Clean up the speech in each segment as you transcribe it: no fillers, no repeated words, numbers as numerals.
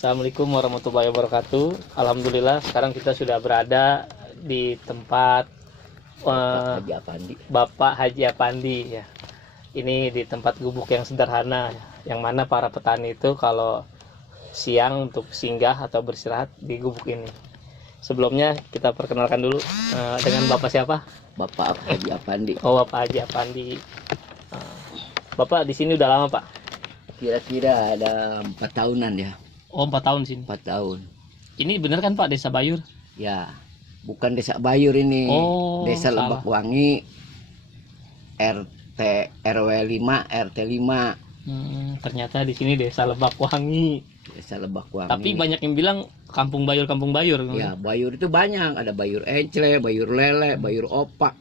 Assalamualaikum warahmatullahi wabarakatuh. Alhamdulillah sekarang kita sudah berada di tempat Haji Apandi. Bapak Haji Apandi ya. Ini di tempat gubuk yang sederhana, yang mana para petani itu kalau siang untuk singgah atau beristirahat di gubuk ini. Sebelumnya kita perkenalkan dulu dengan Bapak siapa? Bapak Haji Apandi. Oh, Bapak Haji Apandi. Bapak di sini udah lama, Pak? Kira-kira ada 4 tahunan ya. Oh, 4 tahun sini. 4 tahun. Ini benar kan Pak, Desa Bayur? Ya, bukan Desa Bayur ini. Oh, Desa salah. Lebakwangi, RT RW 5, RT 5. Ternyata di sini Desa Lebakwangi. Desa Lebakwangi. Tapi banyak yang bilang Kampung Bayur, Kampung Bayur. Ya, Bayur itu banyak. Ada Bayur Encle, Bayur Lele, Bayur Opak,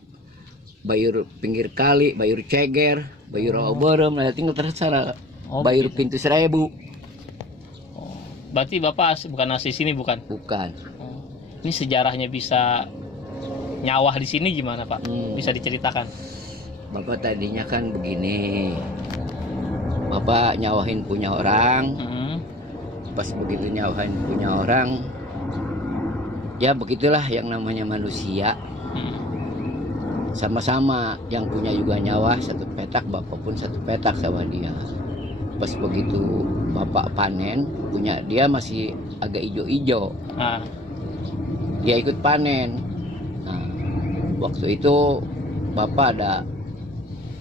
Bayur Pinggir Kali, Bayur Ceger, Bayur Oberem. Nah, tinggal terserah. Oh, Bayur begitu. Pintu Seribu. Berarti Bapak bukan asli sini, bukan? Bukan. Ini sejarahnya bisa nyawah di sini gimana, Pak? Bisa diceritakan? Bapak tadinya kan begini. Bapak nyawahin punya orang. Pas begitu nyawahin punya orang, ya begitulah yang namanya manusia. Sama-sama yang punya juga nyawa satu petak, bapak pun satu petak sama dia. Pas begitu bapak panen, punya dia masih agak ijo-ijo. Dia ikut panen. Nah, waktu itu bapak ada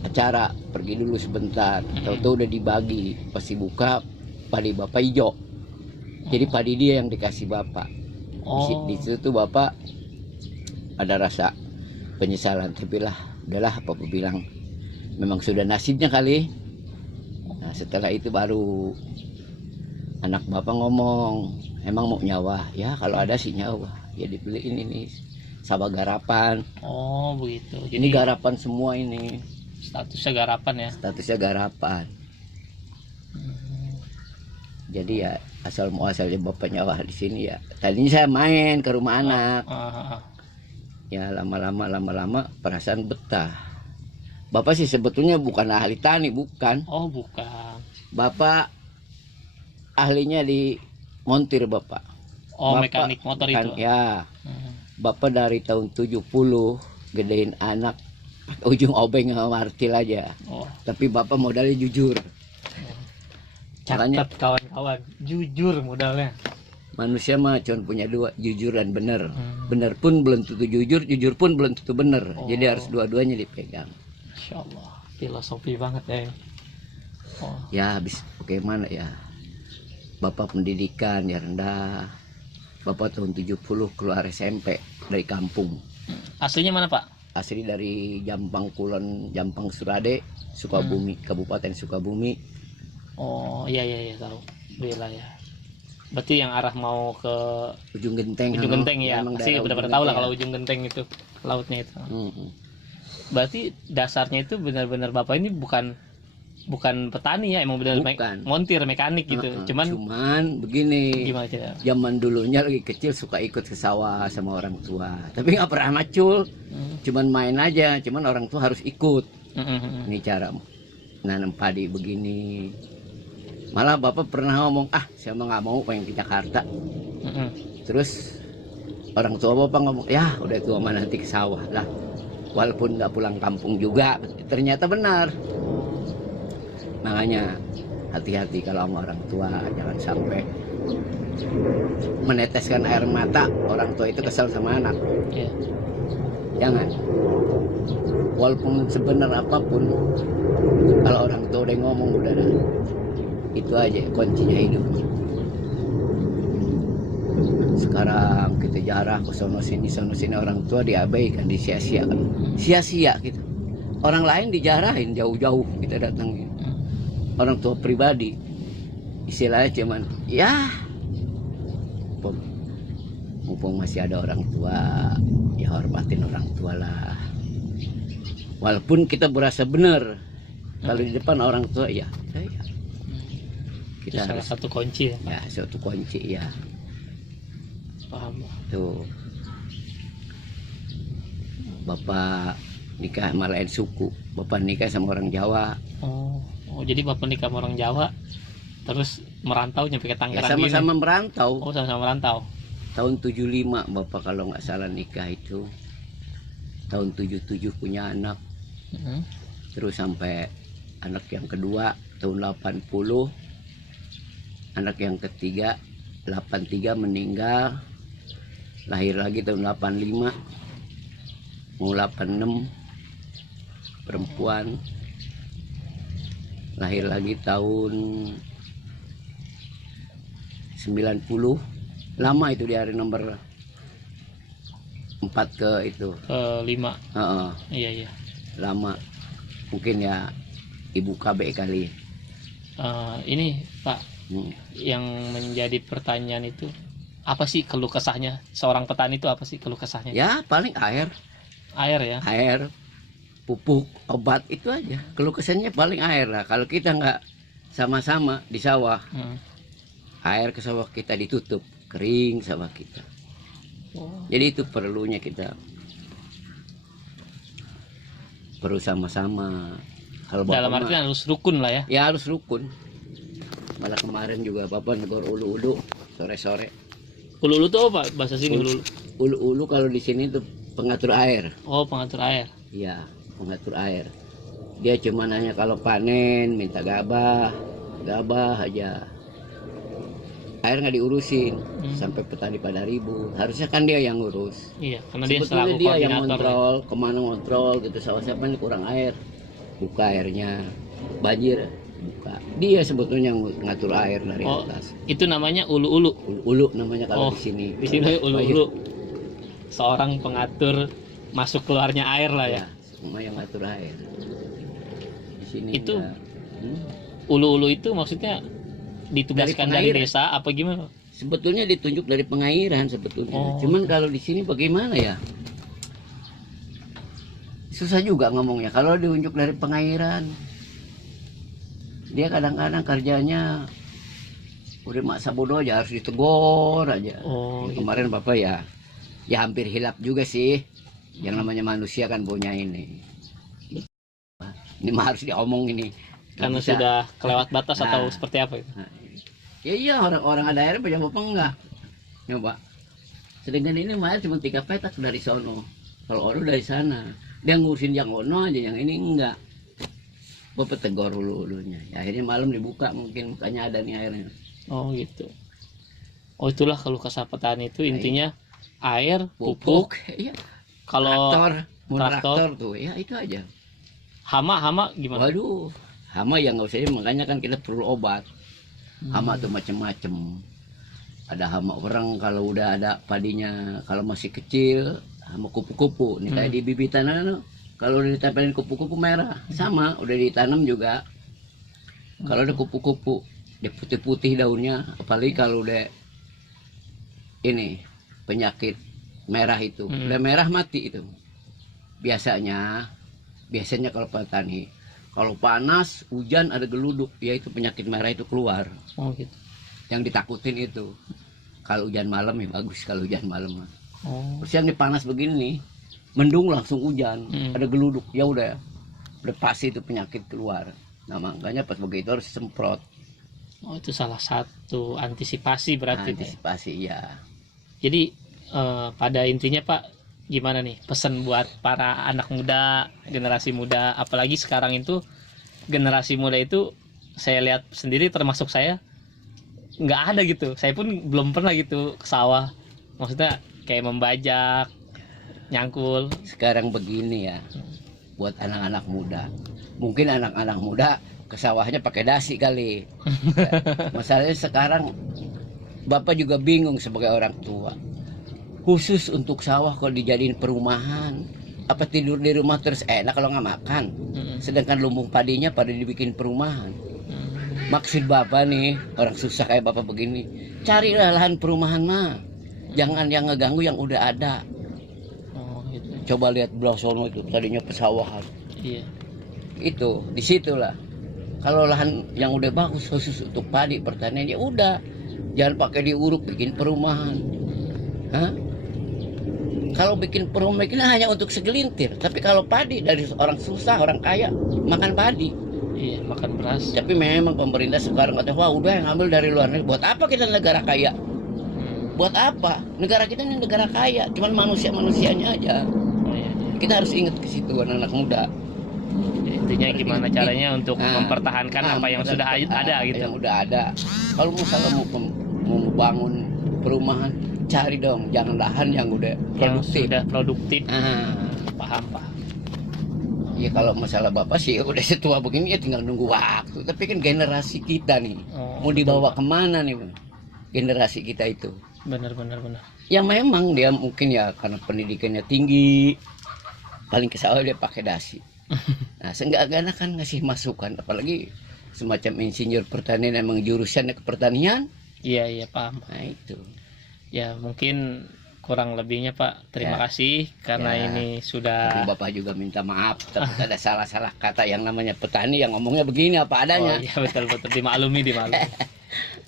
acara, pergi dulu sebentar. Tahu-tahu udah dibagi, pasti buka padi bapak ijo. Jadi padi dia yang dikasih bapak. Di situ bapak ada rasa penyesalan, tapi lah udahlah, bapak bilang memang sudah nasibnya kali. Nah, setelah itu baru anak bapak ngomong, emang mau nyawa? Ya kalau ada sih nyawa. Ya dibeliin ini sawah garapan. Oh begitu. Jadi Ini garapan semua ini. statusnya garapan ya? Statusnya garapan. Jadi ya asal muasalnya bapak nyawa di sini ya. Tadinya saya main ke rumah anak. Ya lama-lama perasaan betah. Bapak sih sebetulnya bukan ahli tani, bukan. Oh bukan. Bapak ahlinya di montir bapak. Oh Bapak, mekanik motor itu. Ya. Bapak dari tahun 70 gedein anak ujung obeng sama martil aja. Tapi bapak modalnya jujur. Catat kawan-kawan, jujur modalnya. Manusia mah cuma punya dua, jujur dan benar. Benar pun belum tentu jujur, jujur pun belum tentu benar. Jadi harus dua-duanya dipegang. Insya Allah, filosofi banget ya. Ya habis bagaimana ya. Bapak pendidikan ya rendah. Bapak tahun 70 keluar SMP dari kampung. Aslinya mana Pak? Asli dari Jampang Kulon, Jampang Surade, Sukabumi, Kabupaten Sukabumi. Oh iya tahu. Wilayah. Berarti yang arah mau ke Ujung Genteng. Ujung Genteng ya. Pasti udah pada tahu lah kalau Ujung Genteng itu lautnya itu. Berarti dasarnya itu benar-benar Bapak ini bukan petani ya, emang benar montir mekanik gitu. Cuman begini. Gimana cerita? Zaman dulunya lagi kecil suka ikut ke sawah sama orang tua. Tapi nggak pernah macul. Cuman main aja. Cuman orang tua harus ikut. Ini cara nanam padi begini. Malah bapak pernah ngomong, saya mah nggak mau pengen ke Jakarta. Terus orang tua bapak ngomong, ya udah tua mah nanti ke sawah lah. Walaupun nggak pulang kampung juga, ternyata benar. Makanya hati-hati kalau sama orang tua, jangan sampai meneteskan air mata orang tua itu kesal sama anak. Jangan. Walaupun sebenar apapun, kalau orang tua udah ngomong udah dah. Itu aja kuncinya hidup. Sekarang kita jarah ke sono sini orang tua diabaikan, disia-siakan. Sia-sia gitu. Orang lain dijarahin jauh-jauh kita datang. Orang tua pribadi istilahnya cuman ya mumpung masih ada orang tua ya hormatin orang tua lah. Walaupun kita berasa benar, kalau di depan orang tua ya kita salah satu kunci ya. Ya satu kunci ya. Paham. Tuh bapak nikah sama lain suku, bapak nikah sama orang Jawa. Oh jadi Bapak nikah sama orang Jawa, Terus merantau nyampe ke Ya Tangerang sama-sama gini. merantau. Oh, sama-sama merantau. Tahun 75 Bapak kalau nggak salah nikah itu. Tahun 77 punya anak. Mm-mm. Terus sampai anak yang kedua tahun 80. Anak yang ketiga 83 meninggal. Lahir lagi tahun 85. Mau 86 perempuan. Lahir lagi tahun 90. Lama itu di hari nomor 4 ke itu. 5. Heeh, Iya, iya. lama. Mungkin ya ibu KB kali. Ini Pak, Hmm. yang menjadi pertanyaan itu apa sih keluh kesahnya seorang petani itu, apa sih keluh kesahnya? Ya paling air, Air ya. pupuk, obat itu aja. Keluh kesahnya paling air lah. Kalau kita nggak sama-sama di sawah, air ke sawah kita ditutup, kering sawah kita. Oh. Jadi itu perlunya kita perlu sama-sama. Kalau Dalam Bapak artian harus rukun lah ya. ya harus rukun. Malah kemarin juga Bapak negor ulu-ulu sore-sore. Ulu-ulu tuh apa bahasa sini? Ulu-ulu. Ulu-ulu kalau di sini tuh pengatur air. Oh, pengatur air. Iya, pengatur air. Dia cuma nanya kalau panen minta gabah aja. Air nggak diurusin sampai petani pada ribut. Harusnya kan dia yang ngurus. Iya, karena dia Sebetulnya selaku dia yang koordinator. kontrol, kemana ngontrol gitu. Sawah siapa nih kurang air, buka airnya. Banjir, buka. Dia sebetulnya yang ngatur air dari Oh, atas. itu namanya ulu-ulu. Ulu namanya kalau Oh, di sini. Di sini ulu-ulu. Seorang pengatur masuk keluarnya air lah ya. Ya, semua yang ngatur air. Di sini Itu ya, ulu-ulu itu maksudnya ditugaskan dari pengairan. desa apa gimana? sebetulnya ditunjuk dari pengairan sebetulnya. Oh. Cuman kalau di sini bagaimana ya? Susah juga ngomongnya. Kalau diunjuk dari pengairan, dia kadang-kadang kerjanya udah maksa bodoh aja, harus ditegur aja. Oh, Ya, gitu. kemarin Bapak ya hampir hilap juga sih. Yang namanya manusia kan punya ini. Ini mah harus diomong ini. Nggak Karena bisa. sudah kelewat batas atau Nah. seperti apa itu? Ya iya, orang-orang ada airnya punya Bapak enggak. Nyoba. Sedangkan ini mah cuma 3 petak dari sono. Kalau orang dari sana. Dia ngurusin yang ono aja, yang ini enggak. Bapak tegur dulu-dulunya. Ya, akhirnya malam dibuka, mungkin mukanya ada nih airnya. Oh gitu. Oh itulah keluh kesah petani itu intinya air, pupuk. Pupuk, iya. Kalau Traktor, traktor. traktor tuh, ya itu aja. hama gimana? Waduh, hama yang nggak usah, makanya kan kita perlu obat. Hama tuh macem-macem. Ada hama orang kalau udah ada padinya, kalau masih kecil, hama kupu-kupu. Nih kayak di bibitan anu, kalau udah ditempelin kupu-kupu merah, sama, udah ditanam juga. Kalau ada kupu-kupu, dia putih-putih daunnya, apalagi kalau udah ini penyakit merah itu, udah merah mati itu. Biasanya kalau petani, kalau panas, hujan ada geluduk, yaitu penyakit merah itu keluar. Oh gitu. Yang ditakutin itu. Kalau hujan malam ya bagus, kalau hujan malam. Oh. Terus yang di panas begini nih, mendung langsung hujan, ada geluduk, ya udah pasti itu penyakit keluar. Nah makanya pas begitu harus semprot. Oh itu salah satu antisipasi berarti. Antisipasi ya. Jadi pada intinya Pak, gimana nih pesan buat para anak muda, generasi muda, apalagi sekarang itu generasi muda itu saya lihat sendiri termasuk saya nggak ada gitu. Saya pun belum pernah gitu ke sawah. Maksudnya kayak membajak, nyangkul. Sekarang begini ya, buat anak-anak muda. Mungkin anak-anak muda ke sawahnya pakai dasi kali. Ya, masalahnya sekarang Bapak juga bingung sebagai orang tua. Khusus untuk sawah kalau dijadiin perumahan, apa tidur di rumah terus enak kalau nggak makan. Sedangkan lumbung padinya pada dibikin perumahan. Maksud Bapak nih, orang susah kayak Bapak begini, carilah lahan perumahan mah. Jangan yang ngeganggu yang udah ada. Oh gitu. Coba lihat belah sono itu tadinya pesawahan. Iya. Itu disitulah. Kalau lahan yang udah bagus khusus untuk padi pertanian ya udah, jangan pakai diuruk bikin perumahan. Hah? Kalau bikin perumahan hanya untuk segelintir, tapi kalau padi dari orang susah, orang kaya makan padi. Iya, makan beras. Tapi memang pemerintah sekarang kata, wah udah yang ambil dari luar negeri. Buat apa kita negara kaya? Buat apa? Negara kita ini negara kaya, cuman manusianya aja. Oh, iya. Kita harus ingat ke situ anak-anak muda. Intinya gimana caranya untuk mempertahankan apa yang sudah ada gitu. Yang udah ada. Kalau misalnya mau bangun perumahan, cari dong, jangan lahan yang udah produktif. Paham. Ya kalau masalah bapak sih udah setua begini ya tinggal nunggu waktu. Tapi kan generasi kita nih mau dibawa kemana nih generasi kita itu? Benar. Ya memang dia mungkin ya karena pendidikannya tinggi, paling kesal dia pakai dasi. Nah seenggak-enggaknya kan ngasih masukan, apalagi semacam insinyur pertanian emang jurusannya ke pertanian. Iya paham. Nah itu. Ya mungkin kurang lebihnya Pak, terima kasih karena ini sudah. Tapi Bapak juga minta maaf, tapi ada salah-salah kata yang namanya petani yang ngomongnya begini apa adanya. Oh iya betul dimaklumi.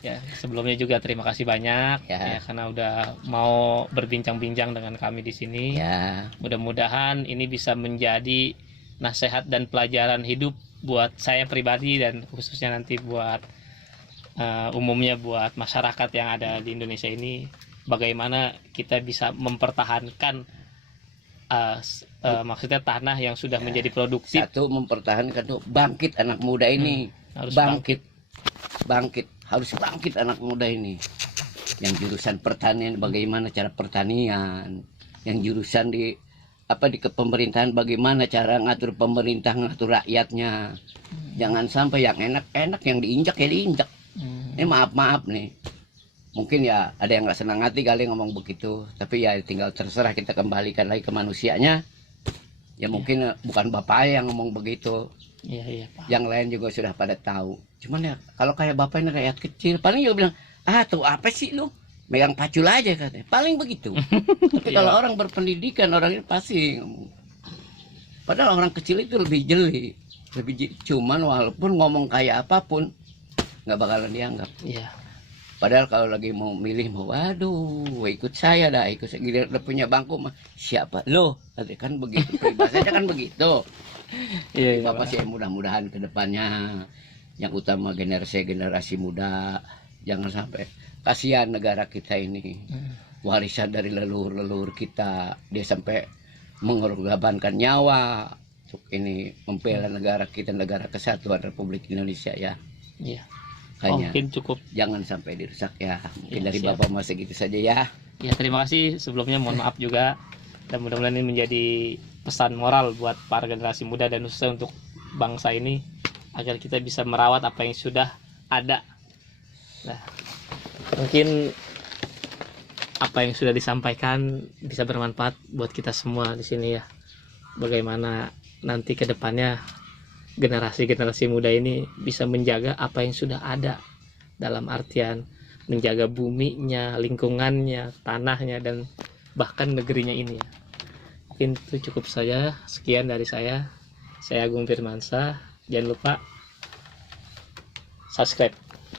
Ya sebelumnya juga terima kasih banyak ya karena udah mau berbincang-bincang dengan kami di sini. Ya. Mudah-mudahan ini bisa menjadi nasihat dan pelajaran hidup buat saya pribadi dan khususnya nanti buat umumnya buat masyarakat yang ada di Indonesia ini. Bagaimana kita bisa mempertahankan maksudnya tanah yang sudah menjadi produktif. Satu, mempertahankan tuh bangkit anak muda ini. Harus bangkit harus bangkit anak muda ini. Yang jurusan pertanian bagaimana cara pertanian, yang jurusan di kepemerintahan bagaimana cara ngatur pemerintah, ngatur rakyatnya. Jangan sampai yang enak-enak yang diinjak ya diinjak. Ini maaf nih. Mungkin ya ada yang nggak senang hati kali ngomong begitu, tapi ya tinggal terserah, kita kembalikan lagi ke manusianya. Ya mungkin bukan bapak yang ngomong begitu. Iya Pak. Yang lain juga sudah pada tahu. Cuman ya kalau kayak bapak ini rakyat kecil, paling juga bilang, tuh apa sih lu? Megang pacul aja katanya. Paling begitu. Tapi kalau orang berpendidikan, orang ini pasti ngomong. Padahal orang kecil itu lebih jeli, cuman walaupun ngomong kayak apapun nggak bakalan dianggap. Iya. Padahal kalau lagi mau milih, waduh, ikut saya dah, ikut saya. Gila, udah punya bangku mah, siapa lo? Kan begitu, peribahasanya kan begitu. Iya. Bapak sih mudah-mudahan ke depannya, yang utama generasi muda, jangan sampai kasihan negara kita ini, warisan dari leluhur kita, dia sampai mengorbankan nyawa untuk ini membela negara kita, negara kesatuan Republik Indonesia ya. Iya. Mungkin cukup, jangan sampai dirusak ya. Mungkin dari siap. Bapak masih gitu saja ya. Ya terima kasih sebelumnya, mohon maaf juga, dan mudah-mudahan ini menjadi pesan moral buat para generasi muda dan khususnya untuk bangsa ini agar kita bisa merawat apa yang sudah ada. Nah, mungkin apa yang sudah disampaikan bisa bermanfaat buat kita semua di sini ya. Bagaimana nanti ke depannya generasi muda ini bisa menjaga apa yang sudah ada, dalam artian menjaga buminya, lingkungannya, tanahnya, dan bahkan negerinya ini ya. Mungkin itu cukup saja. Sekian dari saya Agung Firmansyah. Jangan lupa subscribe.